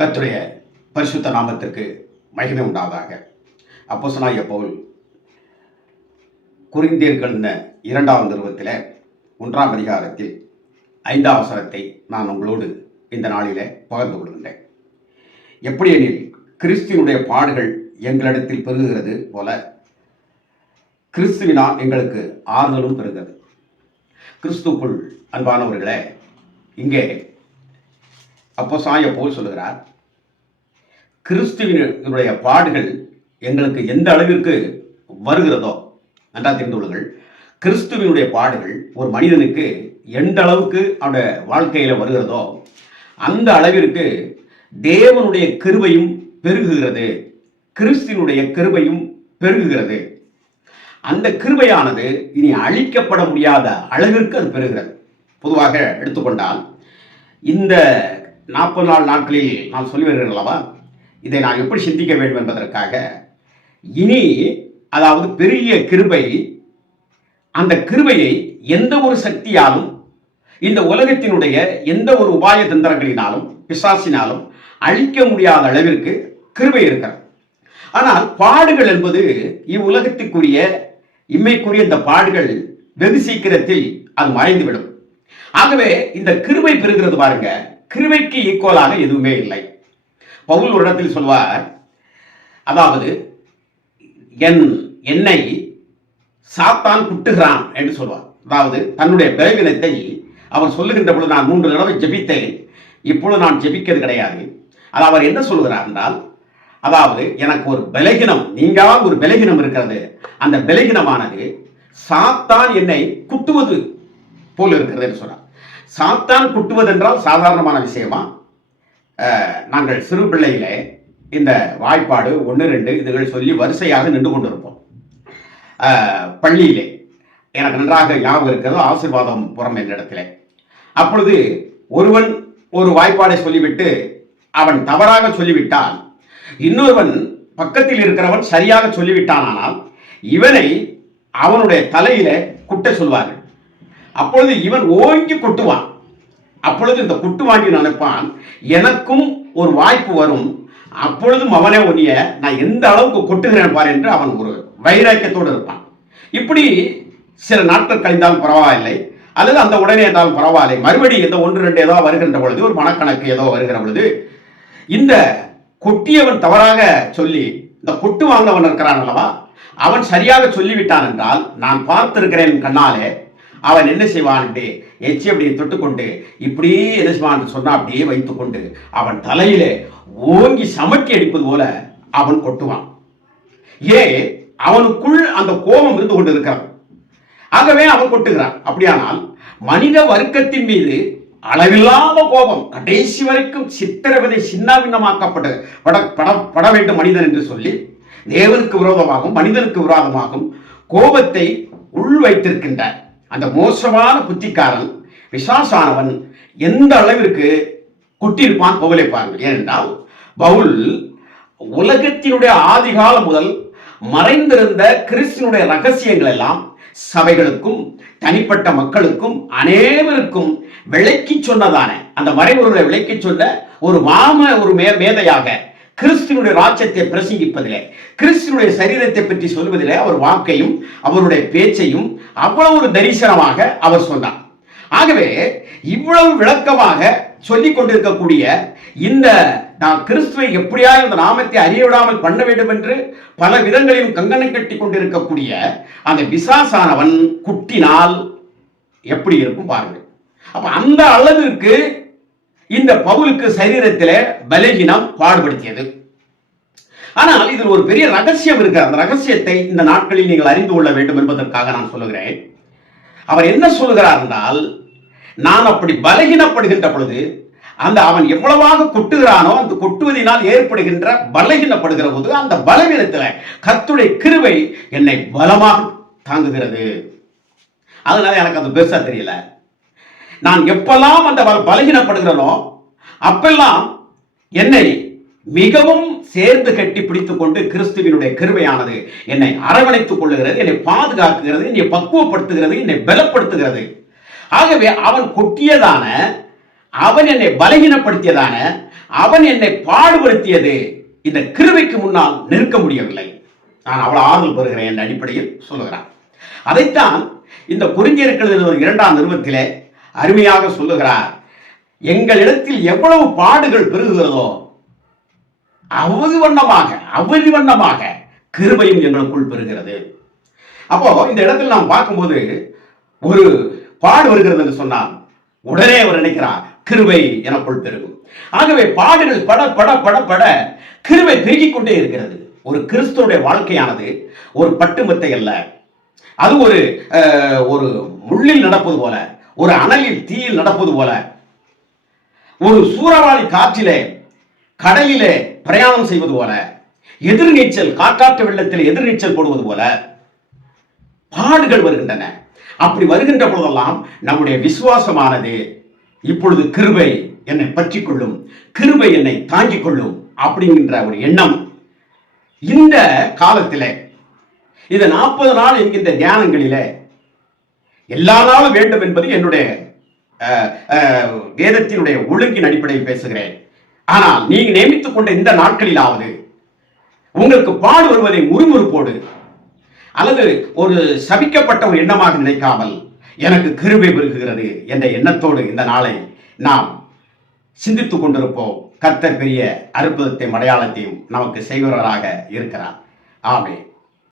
கர்த்தருடைய பரிசுத்த நாமத்திற்கு மகிமை உண்டாவதாக. அப்போஸ்தலனாகிய பவுல் கொரிந்தியருக்கு எழுதின 2ஆம் நிருபத்தில் 1ஆம் அதிகாரத்தில் 5ஆம் வசனத்தை நான் உங்களோடு இந்த நாளிலே பகிர்ந்து கொள்கின்றேன். எப்படியெனில் கிறிஸ்துவினுடைய பாடுகள் எங்களிடத்தில் பெருகுகிறது போல கிறிஸ்துவினால் எங்களுக்கு ஆறுதலும் பெறுகிறது. கிறிஸ்துக்குள் அன்பானவர்களே, இங்கே அப்போஸ்தலனாகிய பவுல் சொல்லுகிறார், கிறிஸ்துவினுடைய பாடுகள் எங்களுக்கு எந்த அளவிற்கு வருகிறதோ, நன்றாக தெரிந்து கொள்ளுங்கள், கிறிஸ்துவினுடைய பாடுகள் ஒரு மனிதனுக்கு எந்த அளவுக்கு அவனுடைய வாழ்க்கையில் வருகிறதோ அந்த அளவிற்கு தேவனுடைய கிருபையும் பெருகுகிறது. கிறிஸ்துவினுடைய கிருபையும் பெருகுகிறது. அந்த கிருபையானது இனி அழிக்கப்பட முடியாத அளவிற்கு அது பெறுகிறது. பொதுவாக எடுத்துக்கொண்டால் இந்த 40 நாட்களில் நான் சொல்லி வருகிறேன் அல்லவா, இதை நான் எப்படி சிந்திக்க வேண்டும் என்பதற்காக இனி அதாவது பெரிய கிருபை, அந்த கிருபையை எந்த ஒரு சக்தியாலும் இந்த உலகத்தினுடைய எந்த ஒரு உபாய தந்திரங்களினாலும் பிசாசினாலும் அழிக்க முடியாத அளவிற்கு கிருபை இருக்கிறது. ஆனால் பாடுகள் என்பது இவ்வுலகத்துக்குரிய இம்மைக்குரிய இந்த பாடுகள் வெகு சீக்கிரத்தில் அது மறைந்துவிடும். ஆகவே இந்த கிருபை பெறுகிறது பாருங்க, கிருபைக்கு ஈக்குவலாக எதுவுமே இல்லை. பவுல் ஒரு இடத்தில் சொல்வார், அதாவது என்னை சாத்தான் குட்டுகிறான் என்று சொல்வார். அதாவது தன்னுடைய பலவீனத்தை அவர் சொல்லுகின்ற பொழுது, நான் 3 தடவை ஜெபித்தேன், இப்பொழுது நான் ஜெபிக்கிறது கிடையாது. அது அவர் என்ன சொல்கிறார் என்றால், அதாவது எனக்கு ஒரு பலகீனம், நீங்காத ஒரு பலகீனம் இருக்கிறது. அந்த பலகீனமானது சாத்தான் என்னை குட்டுவது போல் இருக்கிறது என்று சொன்னார். சாத்தான் குட்டுவது என்றால் சாதாரணமான விஷயமா? நாங்கள் சிறு பிள்ளையிலே இந்த வாய்ப்பாடு 1, 2 இதுகள் சொல்லி வரிசையாக நின்று கொண்டிருப்போம். பள்ளியிலே எனக்கு நன்றாக ஞாபகம் இருக்கிறது, ஆசீர்வாதம் புறம் என்ற இடத்துல. அப்பொழுது ஒருவன் ஒரு வாய்ப்பாடை சொல்லிவிட்டு அவன் தவறாக சொல்லிவிட்டால் இன்னொருவன் பக்கத்தில் இருக்கிறவன் சரியாக சொல்லிவிட்டானால் இவனை அவனுடைய தலையில குட்ட சொல்வார்கள். அப்பொழுது இவன் ஓங்கி கொட்டுவான். அப்பொழுது இந்த குட்டு வாங்கி நினைப்பான், எனக்கும் ஒரு வாய்ப்பு வரும், அப்பொழுதும் அவனே ஒன்றிய நான் எந்த அளவுக்கு கொட்டுகிறேன் பார் என்று அவன் ஒரு வைராக்கியத்தோடு இருப்பான். இப்படி சில நாட்கள் கழிந்தாலும் பரவாயில்லை, அல்லது அந்த உடனே இருந்தாலும் பரவாயில்லை, மறுபடியும் ஏதோ 1, 2 ஏதோ வருகின்ற பொழுது, ஒரு மனக்கணக்கு ஏதோ வருகிற பொழுது, இந்த கொட்டியவன் தவறாக சொல்லி இந்த கொட்டு வாங்கினவன் இருக்கிறான் அல்லவா, அவன் சரியாக சொல்லிவிட்டான் என்றால் நான் பார்த்திருக்கிறேன் கண்ணாலே, அவன் என்ன செய்வான், எச்சி அப்படி தொட்டுக்கொண்டு இப்படி என்ன செய்வான் சொன்னா அப்படியே வைத்துக்கொண்டு அவன் தலையிலே ஓங்கி சமக்கி அடிப்பது போல அவன் கொட்டுவான். அவனுக்குள் அந்த கோபம் இருந்து கொண்டு இருக்கிறான். ஆகவே அவன் கொட்டுகிறான். அப்படியானால் மனித வர்க்கத்தின் மீது அளவில்லாத கோபம், கடைசி வரைக்கும் சித்திரவதை சின்னாபின்னமாக்கப்பட வேண்டும் மனிதன் என்று சொல்லி தேவனுக்கு விரோதமாகவும் மனிதனுக்கு விரோதமாகவும் கோபத்தை உள் வைத்திருக்கின்றார். அந்த மோசமான புத்திக்காரன் பிசாசானவன் எந்த அளவிற்கு கொட்டியிருப்பான் பவுலை பாருங்கள். ஏனென்றால் பவுல் உலகத்தினுடைய ஆதிகாலம் முதல் மறைந்திருந்த கிறிஸ்துவினுடைய ரகசியங்கள் எல்லாம் சபைகளுக்கும் தனிப்பட்ட மக்களுக்கும் அனைவருக்கும் விளக்கி சொன்னதான அந்த மறைபொருளை விளக்கி சொன்ன ஒரு மேதையாக கிறிஸ்துவனுடைய ராஜ்யத்தை பிரசங்கிப்பதிலே, கிறிஸ்துவனுடைய சரீரத்தை பற்றி சொல்வதிலே அவர் வாக்கையும் அவருடைய பேச்சையும் அவ்வளவு ஒரு தரிசனமாக அவர் சொன்னார். ஆகவே இவ்வளவு விளக்கமாக சொல்லிக் கொண்டிருக்கக்கூடிய இந்த நான் கிறிஸ்துவை எப்படியாவது இந்த நாமத்தை அறியவிடாமல் பண்ண வேண்டும் என்று பல விதங்களிலும் கங்கணம் கட்டி கொண்டிருக்கக்கூடிய அந்த பிசாசானவன் குட்டினால் எப்படி இருக்கும் பாருங்கள். அப்ப அந்த அளவிற்கு இந்த பவுலுக்கு சரீரத்திலே பலகீனம் பாடுபடுத்தியது. ஆனால் இதில் ஒரு பெரிய ரகசியம் இருக்கு. அந்த ரகசியத்தை இந்த நாட்களில் நீங்கள் அறிந்து கொள்ள வேண்டும் என்பதற்காக நான் சொல்லுகிறேன். அவர் என்ன சொல்லுகிறார் என்றால், நான் அப்படி பலகீனப்படுகின்ற பொழுது அந்த அவன் எவ்வளவாக கொட்டுகிறானோ அந்த கொட்டுவதனால் ஏற்படுகின்ற பலகீனப்படுகிற போது அந்த பலவீனத்தில் கர்த்தருடைய கிருபை என்னை பலமாக தாங்குகிறது. அதனால எனக்கு அது பெருசா தெரியல. நான் எப்பெல்லாம் அந்த பலகீனப்படுகிறனோ அப்பெல்லாம் என்னை மிகவும் சேர்ந்து கட்டி பிடித்துக் கொண்டு கிறிஸ்துவினுடைய கிருபையானது என்னை அரவணைத்துக் கொள்ளுகிறது, என்னை பாதுகாக்கிறது, என்னை பக்குவப்படுத்துகிறது, என்னை பலப்படுத்துகிறது. ஆகவே அவன் கொட்டியதான, அவன் என்னை பலகீனப்படுத்தியதான அவன் என்னை பாடுபடுத்தியது இந்த கிருபைக்கு முன்னால் நிற்க முடியவில்லை. நான் அவ்வளவு ஆறுதல் பெறுகிறேன் என்ற அடிப்படையில் சொல்லுகிறான். அதைத்தான் இந்த கொரிந்தியர்கள் 2ஆம் நிருபத்திலே அருமையாக சொல்லுகிறார். எங்களிடத்தில் எவ்வளவு பாடுகள் பெருகுகிறதோ அவதி வண்ணமாக கிருபையும் எங்களுக்குள் பெறுகிறது. அப்போ இந்த இடத்தில் நாம் பார்க்கும்போது ஒரு பாடு வருகிறது என்று சொன்னால் உடனே அவர் நினைக்கிறார் கிருபை எனக்குள் பெருகும். ஆகவே பாடுகள் பட பட பட பட கிருபை பெருகிக் கொண்டே இருக்கிறது. ஒரு கிறிஸ்துவுடைய வாழ்க்கையானது ஒரு பட்டுமத்தை அல்ல. அது ஒரு முள்ளில் நடப்பது போல, ஒரு அனலில் தீயில் நடப்பது போல, ஒரு சூறாவளி காற்றிலே கடலிலே பிரயாணம் செய்வது போல, எதிர்நீச்சல் காற்றாற்று வெள்ளத்தில் எதிர்நீச்சல் போடுவது போல பாடுகள் வருகின்றன. அப்படி வருகின்ற பொழுதெல்லாம் நம்முடைய விசுவாசமானது இப்பொழுது கிருபை என்னை பற்றி கொள்ளும், கிருபை என்னை தாங்கிக் கொள்ளும் அப்படிங்கிற ஒரு எண்ணம் இந்த காலத்திலே இந்த 40 நாள் என்கின்ற தியானங்களிலே எல்லா நாளும் வேண்டும் என்பது என்னுடைய வேதத்தினுடைய ஒழுங்கின் அடிப்படையில் பேசுகிறேன். ஆனால் நீங்க நியமித்துக் கொண்ட இந்த நாட்களிலாவது உங்களுக்கு பாடு வருவதை முறுமுறுப்போடு அல்லது ஒரு சபிக்கப்பட்ட ஒரு எண்ணமாக நினைக்காமல் எனக்கு கிருபை பெருகுகிறது என்ற எண்ணத்தோடு இந்த நாளை நாம் சிந்தித்துக் கொண்டிருப்போம். கர்த்தர் பெரிய அற்புதத்தையும் அடையாளத்தையும் நமக்கு செய்வராக இருக்கிறார். ஆமென்.